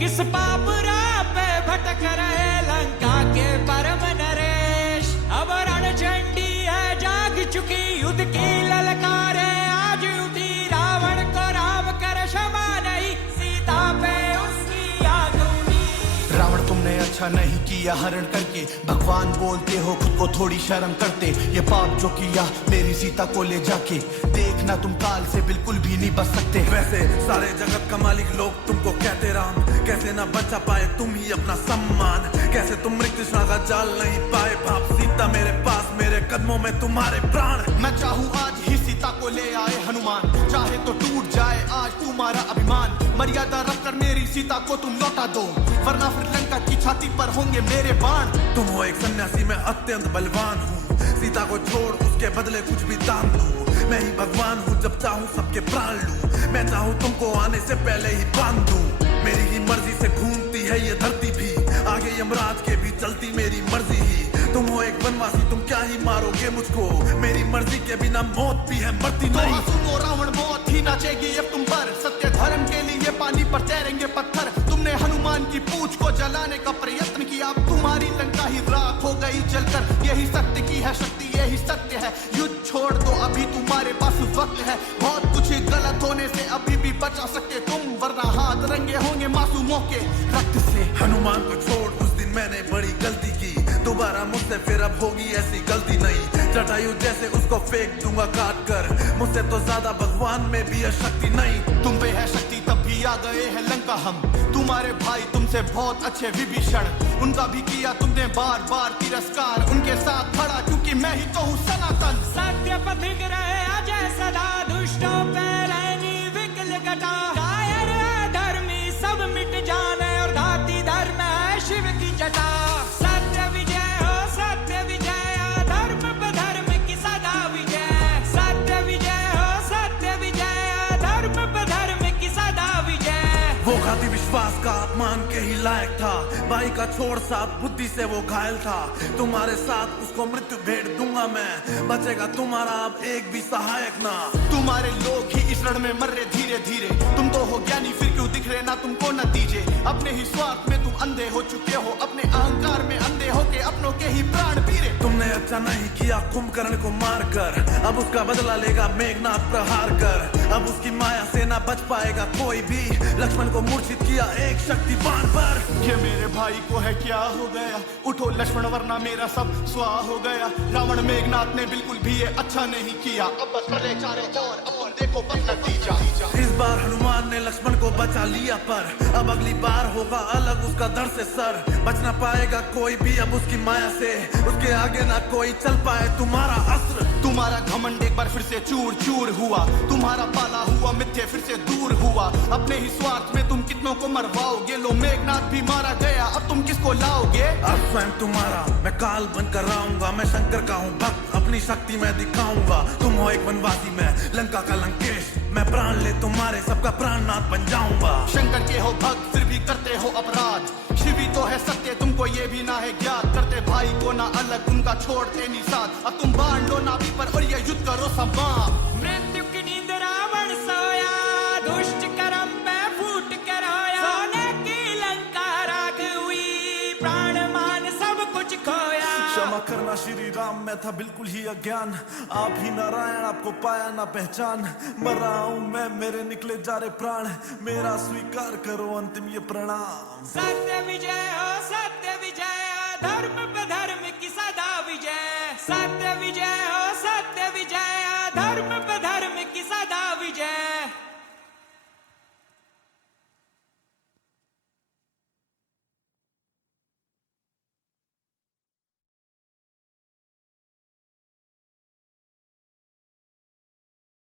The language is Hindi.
किस पाप राह पे भटक रहे लंका के परम नरेश। अब रणचंडी है जाग चुकी, युद्ध की ललकारे आज उठी। रावण को राम कर क्षमा नहीं, सीता पे उसकी आग उठी। रावण तुमने अच्छा नहीं किया हरण करके, भगवान बोलते हो खुद को थोड़ी शर्म करते। ये पाप जो किया मेरी सीता को ले जाके, देखना तुम काल से बिल्कुल भी नहीं बच सकते। वैसे सारे जगत का मालिक लोग तुमको कहते राम, कैसे ना बचा पाए तुम ही अपना सम्मान। कैसे तुम मृत्यु का जाल नहीं पाए, बाप सीता मेरे पास मेरे कदमों में तुम्हारे प्राण। मैं चाहूँ आज ही सीता को ले आए हनुमान, चाहे तो टूट जाए आज तुम्हारा अभिमान। मर्यादा रखकर मेरी सीता को तुम लौटा दो, वरना फिर लंका की छाती पर होंगे मेरे बाण। तुम हो एक सन्यासी, मैं अत्यंत बलवान हूँ। सीता को छोड़ उसके बदले कुछ भी दान दूं। मैं ही भगवान हूँ, जब चाहूँ सबके प्राण लूं। मैं चाहूँ तुमको आने से पहले ही बांध दूं। मेरी ही मर्जी से घूमती है ये धरती भी, आगे यमराज के भी चलती मेरी मर्जी ही। तुम हो एक वनवासी, तुम क्या ही मारोगे मुझको, मेरी मर्जी के बिना मौत भी है मरती नहीं। सुनो रावण, मौत ही नाचेगी अब तुम पर, सत्य धर्म के लिए पानी पर तैरेंगे पत्थर। तुमने हनुमान की पूंछ को जलाने का प्रयत्न किया, अब तुम्हारी लंका ही राख हो गई जलकर। यही सत्य की है शक्ति, यही सत्य है। युद्ध छोड़ दो, अभी तुम्हारे पास वक्त है। बहुत कुछ गलत होने से अभी भी बचा सकते तुम, वरना हाथ रंगे होंगे मासूमों के रक्त से। हनुमान को छोड़, उस दिन मैंने बड़ी गलती की, दोबारा मुझसे फिर अब होगी ऐसी गलती नहीं। जटायु जैसे उसको फेंक दूंगा काट कर, मुझसे तो ज्यादा भगवान में भी है शक्ति नहीं। तुम पे है शक्ति तब भी आ गए हैं लंका हम, तुम्हारे भाई तुमसे बहुत अच्छे विभीषण। उनका भी किया तुमने बार बार तिरस्कार, उनके साथ खड़ा क्योंकि मैं ही तो हूँ सनातन। सत्य पथिक रहे अजय सदा, दुष्टों पे रहनी विकल घटा। कायर धर्मी सब मिट जाने, और धाती धर्म है शिव की जटा। सत्य विजय हो, सत्य विजय, धर्म पे धर्म की सदा विजय। सत्य विजय हो, सत्य विजय, धर्म पे धर्म की सदा विजय। वो घाती विश्वास का अपमान के ही लायक था, भाई का छोड़ साथ बुद्धि से वो घायल था। तुम्हारे साथ उसको मृत्यु भेंट दूंगा मैं, बचेगा तुम्हारा अब एक भी सहायक ना। तुम्हारे लोग ही इस रण में मर रहे धीरे धीरे, तुम तो हो ज्ञानी फिर क्यों दिख रहे ना तुमको नतीजे। अपने ही स्वार्थ में तुम अंधे हो चुके हो, अपने अहंकार में अंधे होके अपनों के ही प्राण पी रहे। तुमने अच्छा नहीं किया कुंभकर्ण को मार कर, अब उसका बदला लेगा मेघनाथ प्रहार कर। अब उसकी माया से ना बच पाएगा कोई भी, लक्ष्मण को मूर्छित किया एक शक्तिपान पर। ये मेरे भाई को है क्या हो गया, उठो लक्ष्मण वरना मेरा सब स्वाह हो गया। रावण मेघनाथ ने बिल्कुल भी ये अच्छा नहीं किया, अब बस चले चारों ओर, अब तुम देखो बस नतीजा। इस बार हनुमान ने लक्ष्मण को बचा लिया, पर अब अगली बार होगा अलग उसका दर से सर। बच ना पाएगा कोई भी अब उसकी माया से, उसके आगे ना कोई चल पाए तुम्हारा अस्त्र। तुम्हारा घमंड एक बार फिर से चूर चूर हुआ, तुम्हारा पाला हुआ मिथ्ये फिर से दूर हुआ। अपने ही स्वार्थ में तुम कितनों को मरवाओगे, लो मेघनाथ भी मारा गया, अब तुम किसको लाओगे। अब स्वयं तुम्हारा मैं काल बनकर आऊंगा, मैं शंकर का हूँ भक्त, अपनी शक्ति मैं दिखाऊंगा। तुम हो एक वनवासी, मैं लंका का लंकेश, मैं प्राण ले तुम्हारे सबका प्राणनाथ बन जाऊंगा। शंकर के हो भक्त फिर भी करते हो अपराध, शिवी तो है सत्य तुमको ये भी ना है ज्ञात। करते भाई को ना अलग, उनका छोड़ते नहीं साथ, अब तुम बांध लो नाभि पर और ये युद्ध करो समाप्त। मृत्यु की नींद रावण सोया, दुष्ट कर्म पे फूट कर रोया। सोने की लंका राख हुई, प्राण मान सब कुछ खोया। क्षमा करना श्री राम, मैं था बिल्कुल ही अज्ञान, आप ही नारायण, आपको पाया ना पहचान। मर रहा हूँ मैं, मेरे निकले जा रहे प्राण, मेरा स्वीकार करो अंतिम ये प्रणाम। सत्य विजय हो, सत्य विजय, धर्म पे धर्म